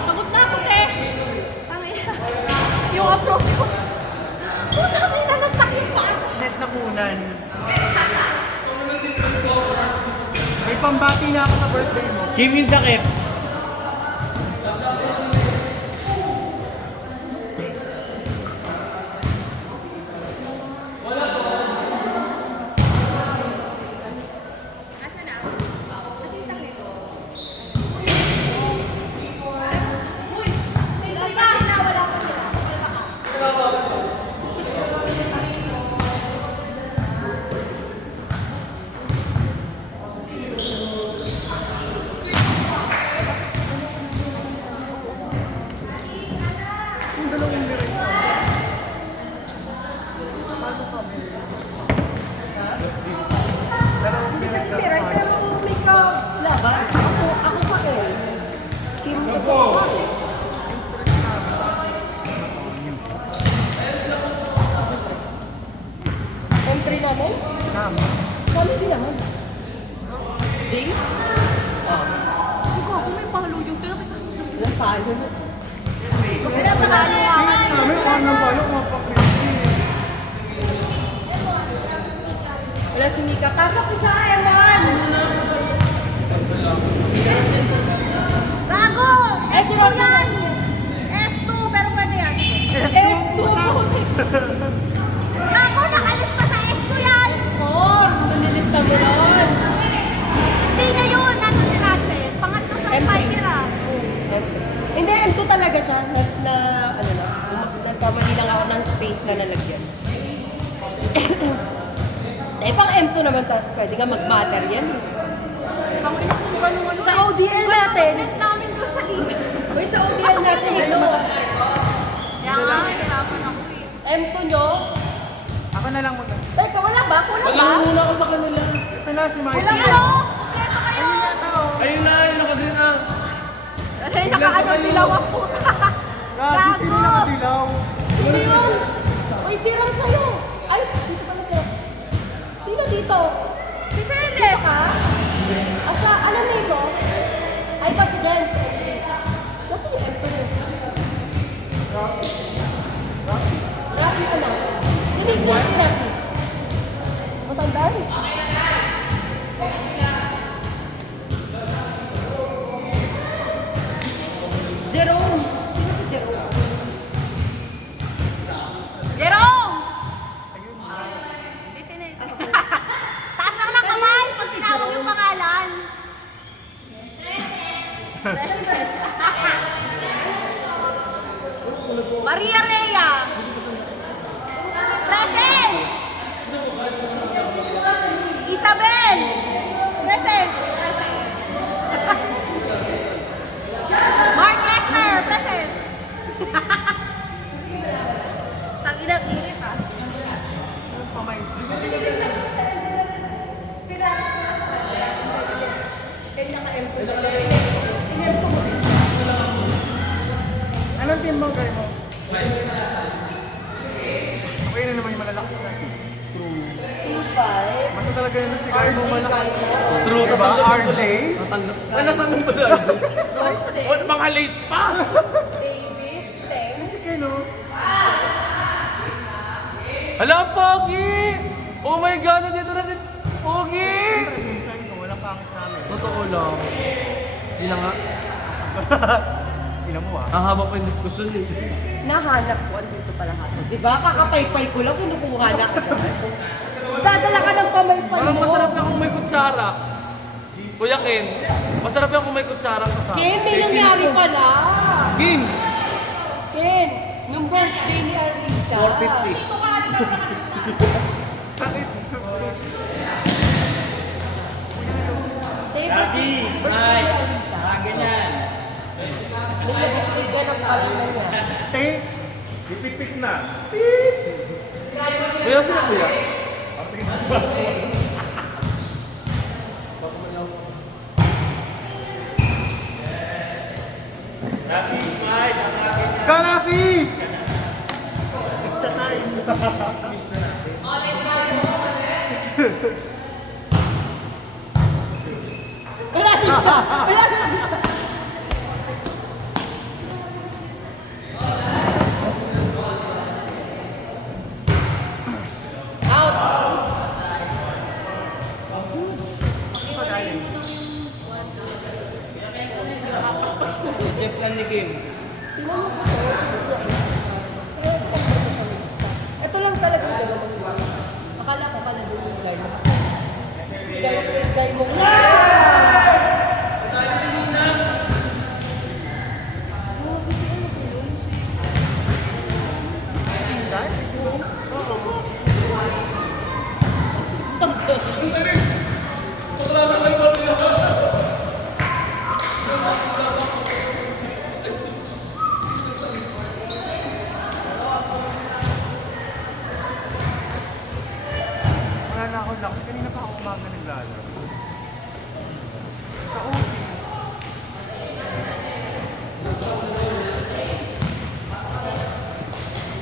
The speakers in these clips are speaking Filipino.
Pagod na ako, te. Tangina. Yung approach ko. Putang ina, na-stuck yung paa. Shit na kunan. May pambati na ako sa birthday mo. Kim yung takip. Asa na? Kasi yung tangin ko. Uy! Tingnan ka! Wala ko sila. Hindi kasi piray, pero may ka-laban. Ako pa eh. Kim kasi ako eh. M3 namin? Tama. Kami din naman. Jing? Oo. Hindi ko ako may palo yung pero may palo na. Pero palo nga. Sabi ko ng palo, mapakristi. Wala si Mika. Pasok ko sa Ewan! Bago! S2 yan! S2, pero pwede yan. S2! Bago, nakalis pa sa S2 yan! Oo, nalilista mo nun. Hindi niya yun, nasa si Radsel. Pangatlo siyang fighter ah. Hindi, M2 talaga siya. Nagkamali lang ako ng space na nalagyan. Eh, pang M2 naman, pwede nga mag-matter yan. Sa ODL natin. namin doon sa liga. Uy, sa ODL natin, ano? Yan, hirapan ako eh. M2 nyo? Ako na lang muna. Teka, wala ba? Kulang ba? Walang muna ako sa kanila. Ito na si Mikey. Kulang ano? Kompleto kayo. Ayun yata oh. Ayun na, yung naka-green ah. Ay, naka-ano, dilaw ang puta. Grabe, sino nakadilaw? Sino yun? Uy, siram sa'yo. Ay, dito pala siya. Sino dito? Si Felis. Dito ka? Asa, alam niyo ito? Ay, ba si Jens? Kasi yung M2 yun. Rafi ko lang. Sino si Rafi? Matandaan eh. Jerome. Sino si Jerome? Jerome! Taas lang ng kamay pag tinawag yung pangalan. Maria Rhea. Present. Isabel. Present. Mark Lester. Present. Tanginang init ah. Kamay. Anong team mo, guy mo? Okay na naman yung malalakas na. True. Basta talaga yun si guy mo malakas. True. Diba? RJ? Ay, nasaan mo ba sa What, mga late pa? Si Keno. Hala, Pogi! Oh my God, nandito na si Pogi! Minsan ko, walang pangit sa amin. Totoo lang. Hindi na nga. Ina mo ah. Ang haba pa yung diskusyon eh. Nahanap ko, andito pala hato. Diba? Kakapaypay ko lang, kinukuha na ako. Dadala ka ng pamaypay Parang mo. masarap lang kung may kutsara. Kuya Ken, masarap lang kung may kutsara kasama. Ken, may nangyari pala. Ken! Ken, yung birthday ni Arisa. 450. Birthday ni Arisa. Ganyan. May nabigyan ng palingan niya. Pipit na. Kuya, sila kuya? Go, Rafi! It's a time. Wala isa! Wala isa! Jeff lang ni Kim. Tingnan mo ko. Kaya sa competitionista. Ito lang talagang gagawin mo. Akala ko ka nandun yung guy mo. Si guy mo. Wala na ako lakas. Kanina pa ako umaga naglalaro. Sa office.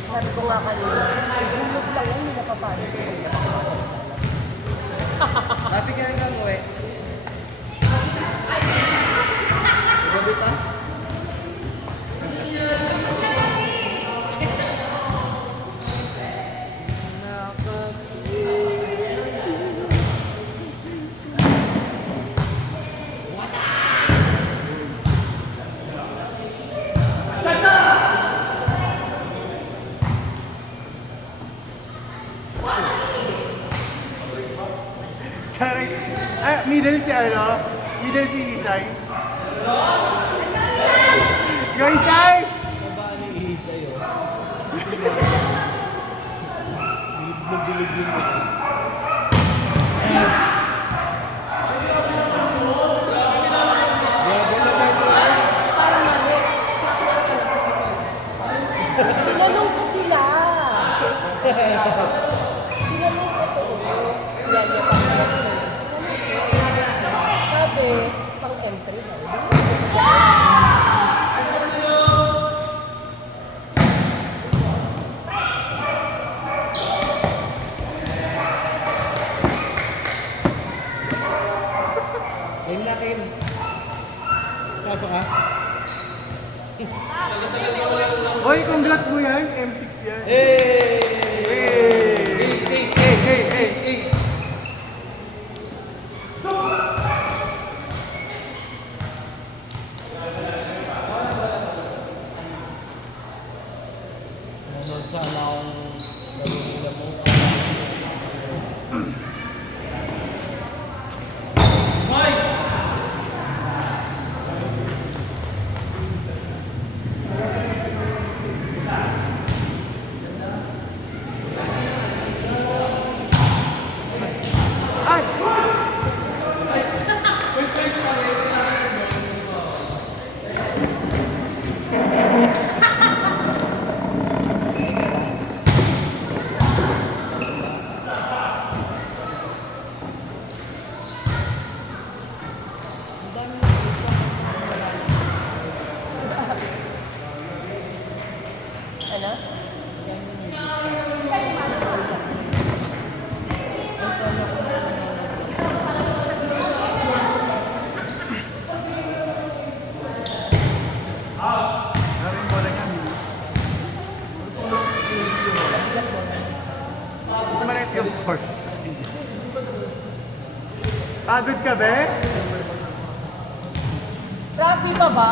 Sabi ko nga kanina, hulog lang yan, hindi napapano. Happy ka lang mo eh. Gabi pa? Correct. Ah, middle si ano? Middle si Isay. Go, Isay! Baba ni Isa yun. Bilog yun. Parang mali. Tinanong ko sila. Tinanong ko to. Yan, yan. Sabi, pang M3 na. Kim na Kim. Pasok ha? Oy, congrats mo yan. M6 yan. Hey! Hey! Nanonood sana akong nalulula mo. Ay! Ano? Narin mo lang yan. Gusto mo rin yung court. Pagod ka, be? Rafi pa ba?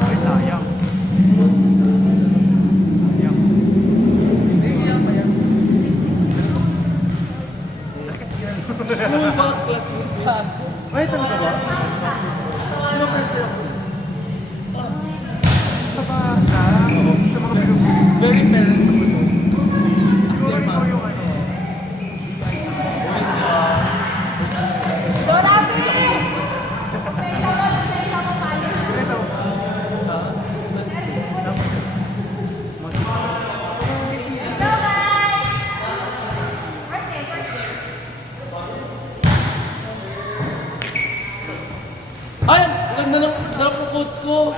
Ay, sayang. Ay, talaga ba? Ano first year? Kabata. Sa mga pinupili. Very parent ko. Siguro ikaw yung ano. Ganda ng drop ng coach ko.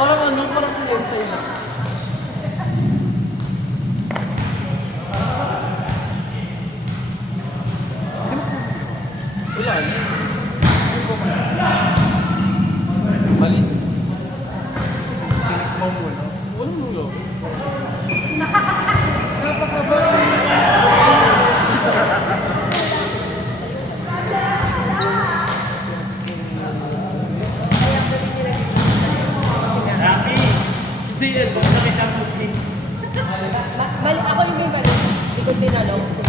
Parang ano, parang sa hentay na. Wala na. Mali. Tinikmang mo na. Walang nulo. Si CL, baka nakita mo din. Ako yung may mali. Hindi ko tinanong.